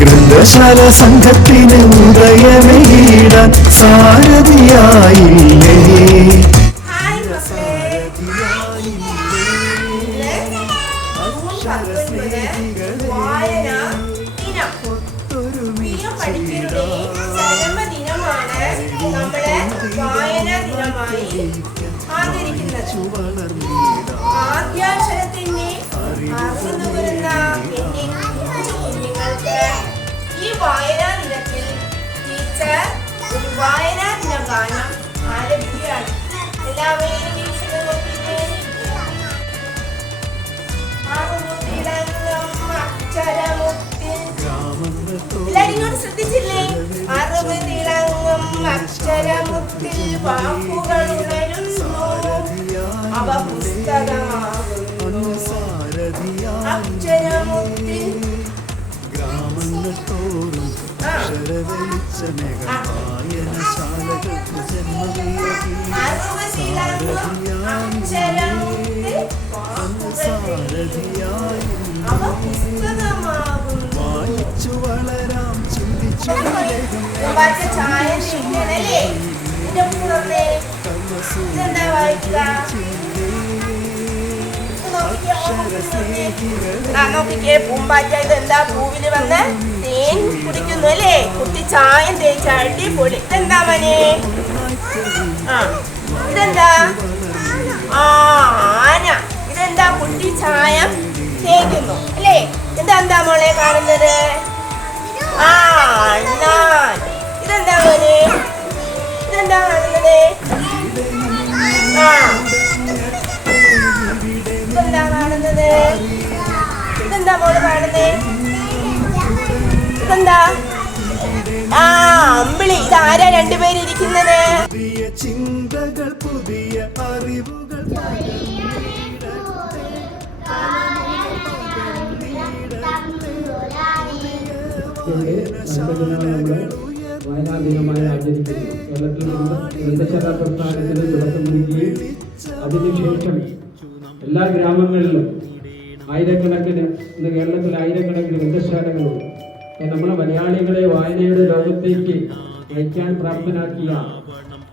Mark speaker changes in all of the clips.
Speaker 1: ഗ്രന്ഥശാല സംഘത്തിന് ഉദയമേടാൻ സാരഥിയായില്ലേ?
Speaker 2: ഈ വായനാ ദിനത്തിൽ ടീച്ചർ ഒരു വായനാ ദിന ഗാനം ആലപിക്കുകയാണ്. എല്ലാവരെയും ഇങ്ങോട്ട് ശ്രദ്ധിച്ചില്ലേ? അറുപതിലങ്ങം അക്ഷരമുത്തിൽ വാക്കുകൾ അവ പുസ്തകമാകുന്നു അക്ഷരമുത്തിൽ വാക്കുകൾ
Speaker 1: സാരഥിയായി വായിച്ചു വളരാം ചിന്തിച്ചു
Speaker 2: ഇതെന്താ വായിക്കുക ഇത് എന്താ നോക്കിക്കേ പൂമ്പാറ്റ പൂവിൽ വന്ന് തേൻ കുടിക്കുന്നു അല്ലേ കുട്ടി ചായം തേച്ച അടിപൊളി. ഇതെന്താ മനെ? ആ ഇതെന്താ? ആ ആന. ഇതെന്താ കുട്ടി ചായം തേക്കുന്നു അല്ലേ? എന്താ എന്താ മോളെ കാണുന്നത്? ആ അണ്ണാൻ ഇതെന്താ മോനെ? ഇതെന്താ കാണുന്നത്? ആ. ഇതാരാ രണ്ടുപേര് ഇരിക്കുന്നത്?
Speaker 1: പുതിയ ചിന്തകൾ പുതിയ അറിവുകൾ
Speaker 3: വയനാ ദിനമായി ആചരിക്കുന്നു കേരളത്തിൽ നിന്ന് ഗ്രന്ഥശാല പ്രസ്ഥാനത്തിന് തുടക്കം കുറിക്കുകയും അതിനുശേഷം എല്ലാ ഗ്രാമങ്ങളിലും ആയിരക്കണക്കിന് ഇന്ന് കേരളത്തിൽ ആയിരക്കണക്കിന് ഗ്രന്ഥശാലകളുണ്ട്. നമ്മളെ മലയാളികളെ വായനയുടെ ലോകത്തേക്ക് നയിക്കാൻ പ്രാപ്തനാക്കിയ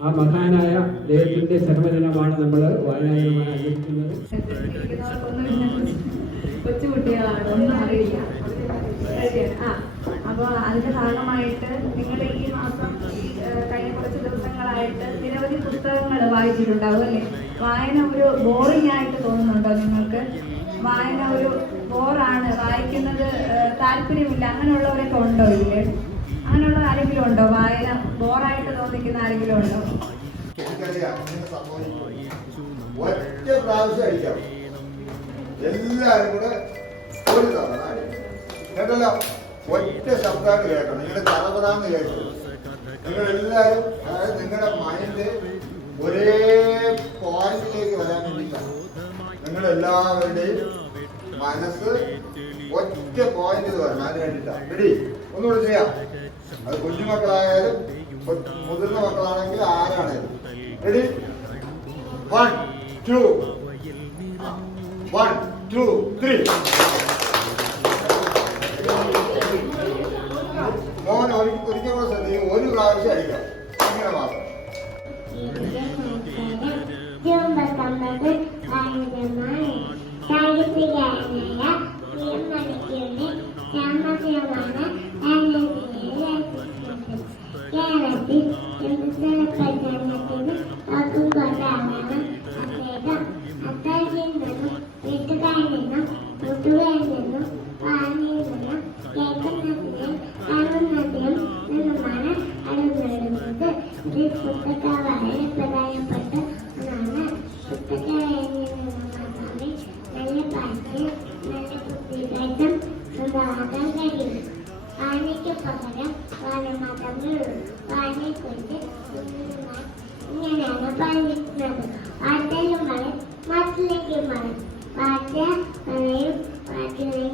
Speaker 3: ആ മഹാനായ ദൈവത്തിന്റെ ചർമ്മദിനമാണ് നമ്മൾ വായനാ ദിനമായി ആചരിക്കുന്നത്
Speaker 4: കൊച്ചുകുട്ടികളാണ് ഒന്നും അറിയില്ല. ആ അപ്പോൾ അതിന്റെ ഭാഗമായിട്ട് നിങ്ങൾ ഈ മാസം കഴിഞ്ഞ കുറച്ച് ദിവസങ്ങളായിട്ട് നിരവധി പുസ്തകങ്ങൾ വായിച്ചിട്ടുണ്ടാവും അല്ലേ? വായന ഒരു ബോറിംഗ് ആയിട്ട് തോന്നുന്നുണ്ടോ നിങ്ങൾക്ക്? വായന ഒരു ബോറാണ് വായിക്കുന്നത് താല്പര്യമില്ല. അങ്ങനെയുള്ളവരൊക്കെ ഉണ്ടോ ഇല്ലേ അങ്ങനെയുള്ള ആരെങ്കിലും ഉണ്ടോ? വായന ബോറായിട്ട് തോന്നിക്കുന്ന ആരെങ്കിലും ഉണ്ടോ.
Speaker 5: ഒറ്റ പ്രാവശ്യം അടിക്കാം. കൂടെ ഒരു തവണ കേട്ടല്ലോ? ഒറ്റ ശബ്ദമായിട്ട് കേട്ടോ നിങ്ങളുടെ തലപതാന്ന് കേൾക്കണം. നിങ്ങൾ എല്ലാവരും അതായത് നിങ്ങളുടെ മൈൻഡ് ഒരേ പോയിന്റിലേക്ക് വരാൻ വേണ്ടിയിട്ടാണ്. നിങ്ങൾ എല്ലാവരുടെയും മനസ്സ് ഒറ്റ പോയിന്റ് വരണം. അതിന് വേണ്ടിയിട്ടാണ്. ഒന്നുകൂടെ ചെയ്യാം. അത് കുഞ്ഞുമക്കളായാലും മക്കളായാലും മുതിർന്ന മക്കളാണെങ്കിൽ ആരാണേലും. Ready one two one two three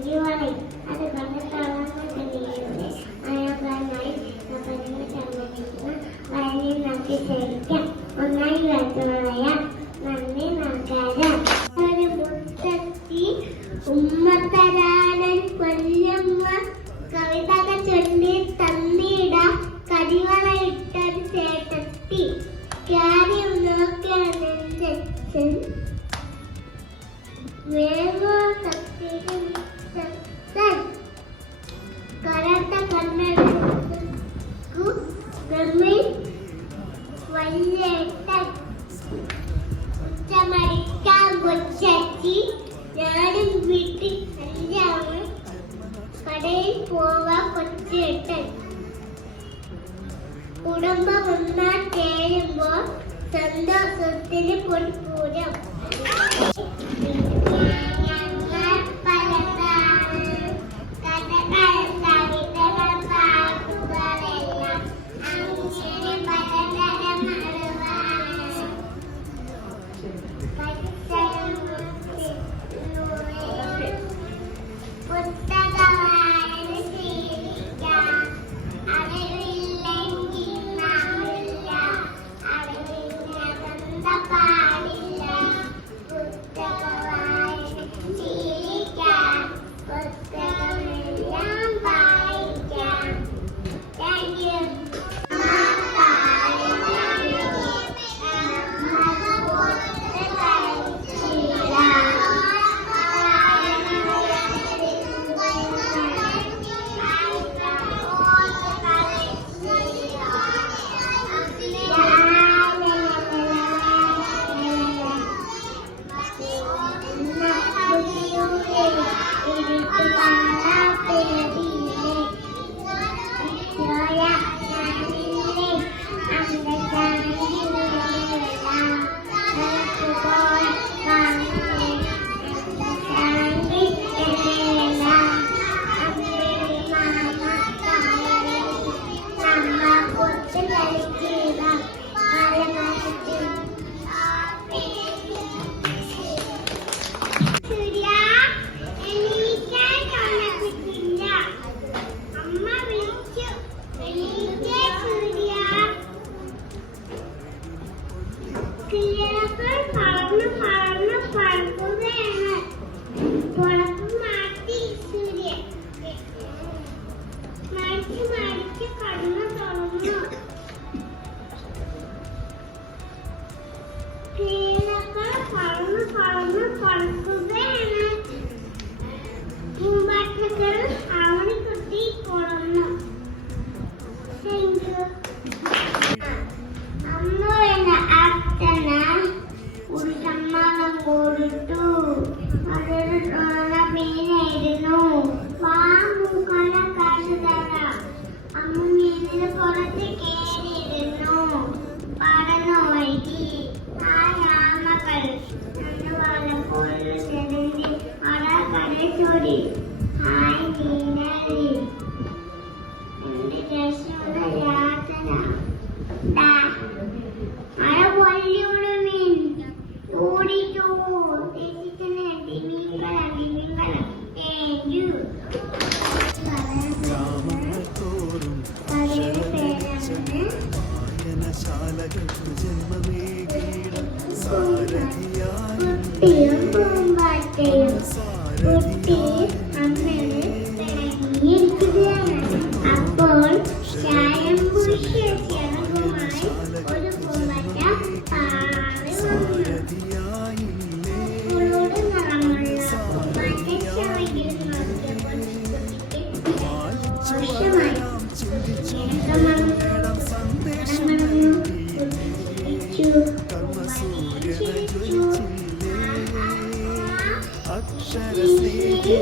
Speaker 6: സജീവമാണ് അത് കണ്ടെത്താവുന്നതിലൂടെ മനോഹരമായി പ്രപഞ്ച സംബന്ധിക്കുന്ന വളരെ നമുക്ക് ശരിക്കാം ഒന്നായി വരത്തുള്ളയ നന്ദി നമസ്കാരം. ഒരു മുത്തത്തി ഉമ്മത്തരാനൻ കൊല്ലമ്മ കവിതക ചൊല്ലി തന്നിട കടിവളയിട്ടൻ ചേട്ടത്തി. കാര്യം നോക്കണെന്ന് വേഗം കത്തിരുന്നു ಪದಾರ್ಥ ಕರ್ಮಕ್ಕೂ ಕರ್ಮಿ ಒಳ್ಳೆ ഉച്ചമടിക്ക കൊച്ചി ഞാനും വീട്ടിൽ അഞ്ചാമൻ കടയിൽ പോവാ കൊച്ചേട്ടൻ കുടുംബം ഒന്നാ ചേരുമ്പോൾ സന്തോഷത്തിന് പൊടി farinha.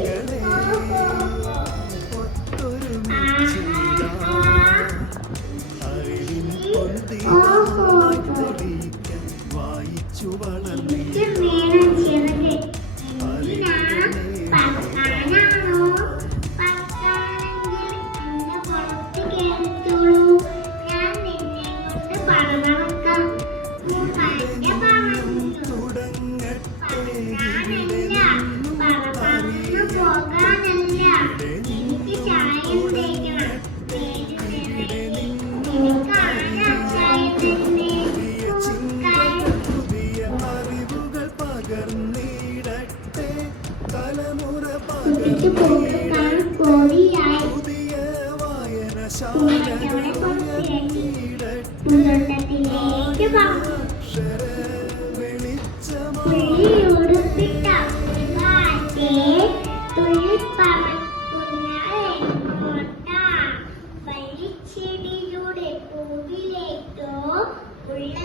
Speaker 6: 人。കുറച്ച് പൂക്കളാണ് കോഴിയായി പൂച്ചകളെ കുറച്ചിറക്കി പുതുണ്ടത്തിലേക്ക് പറഞ്ഞു വെളിയുടുപ്പിട്ട കാറ്റേ തുള്ളി പറക്കുന്ന കോട്ട വലിച്ചെടിയുടെ പൂവിലേക്കോ ഉള്ള